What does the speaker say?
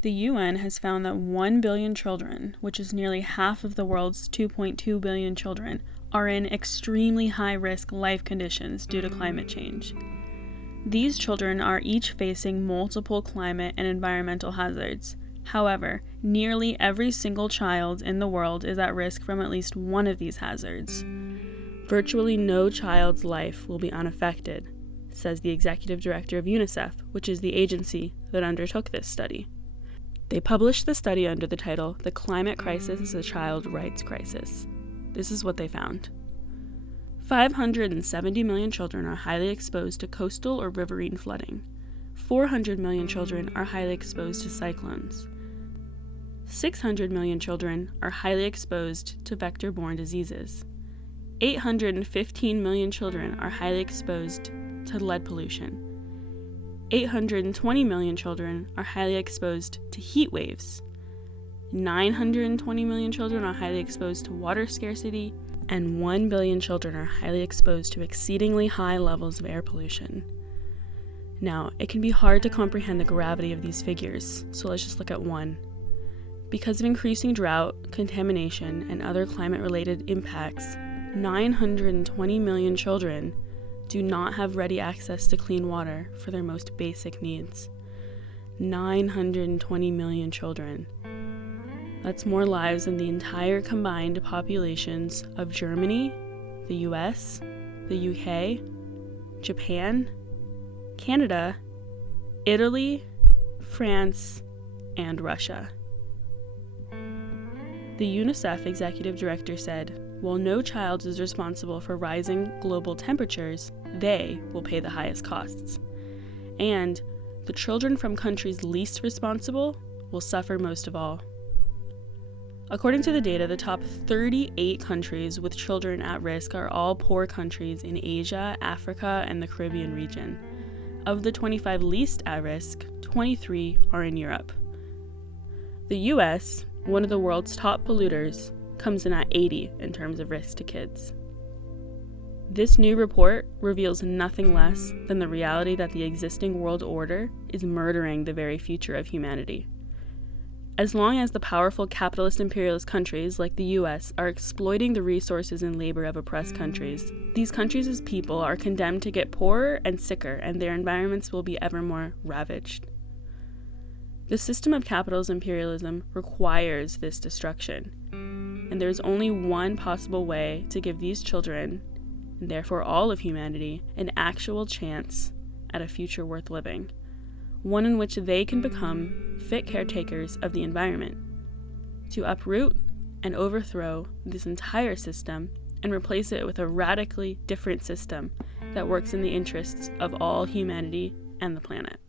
The UN has found that 1 billion children, which is nearly half of the world's 2.2 billion children, are in extremely high-risk life conditions due to climate change. These children are each facing multiple climate and environmental hazards. However, nearly every single child in the world is at risk from at least one of these hazards. Virtually no child's life will be unaffected, says the executive director of UNICEF, which is the agency that undertook this study. They published the study under the title, "The Climate Crisis is a Child Rights Crisis." This is what they found. 570 million children are highly exposed to coastal or riverine flooding. 400 million children are highly exposed to cyclones. 600 million children are highly exposed to vector-borne diseases. 815 million children are highly exposed to lead pollution. 820 million children are highly exposed to heat waves. 920 million children are highly exposed to water scarcity, and 1 billion children are highly exposed to exceedingly high levels of air pollution. Now, it can be hard to comprehend the gravity of these figures, so let's just look at one. Because of increasing drought, contamination, and other climate-related impacts, 920 million children do not have ready access to clean water for their most basic needs. 920 million children. That's more lives than the entire combined populations of Germany, the US, the UK, Japan, Canada, Italy, France, and Russia. The UNICEF executive director said, "While no child is responsible for rising global temperatures, they will pay the highest costs. And the children from countries least responsible will suffer most of all." According to the data, the top 38 countries with children at risk are all poor countries in Asia, Africa, and the Caribbean region. Of the 25 least at risk, 23 are in Europe. The US, one of the world's top polluters, comes in at 80 in terms of risk to kids. This new report reveals nothing less than the reality that the existing world order is murdering the very future of humanity. As long as the powerful capitalist imperialist countries like the US are exploiting the resources and labor of oppressed countries, these countries' people are condemned to get poorer and sicker, and their environments will be ever more ravaged. The system of capitalist imperialism requires this destruction, and there is only one possible way to give these children, and therefore all of humanity, an actual chance at a future worth living. One in which they can become fit caretakers of the environment, to uproot and overthrow this entire system and replace it with a radically different system that works in the interests of all humanity and the planet.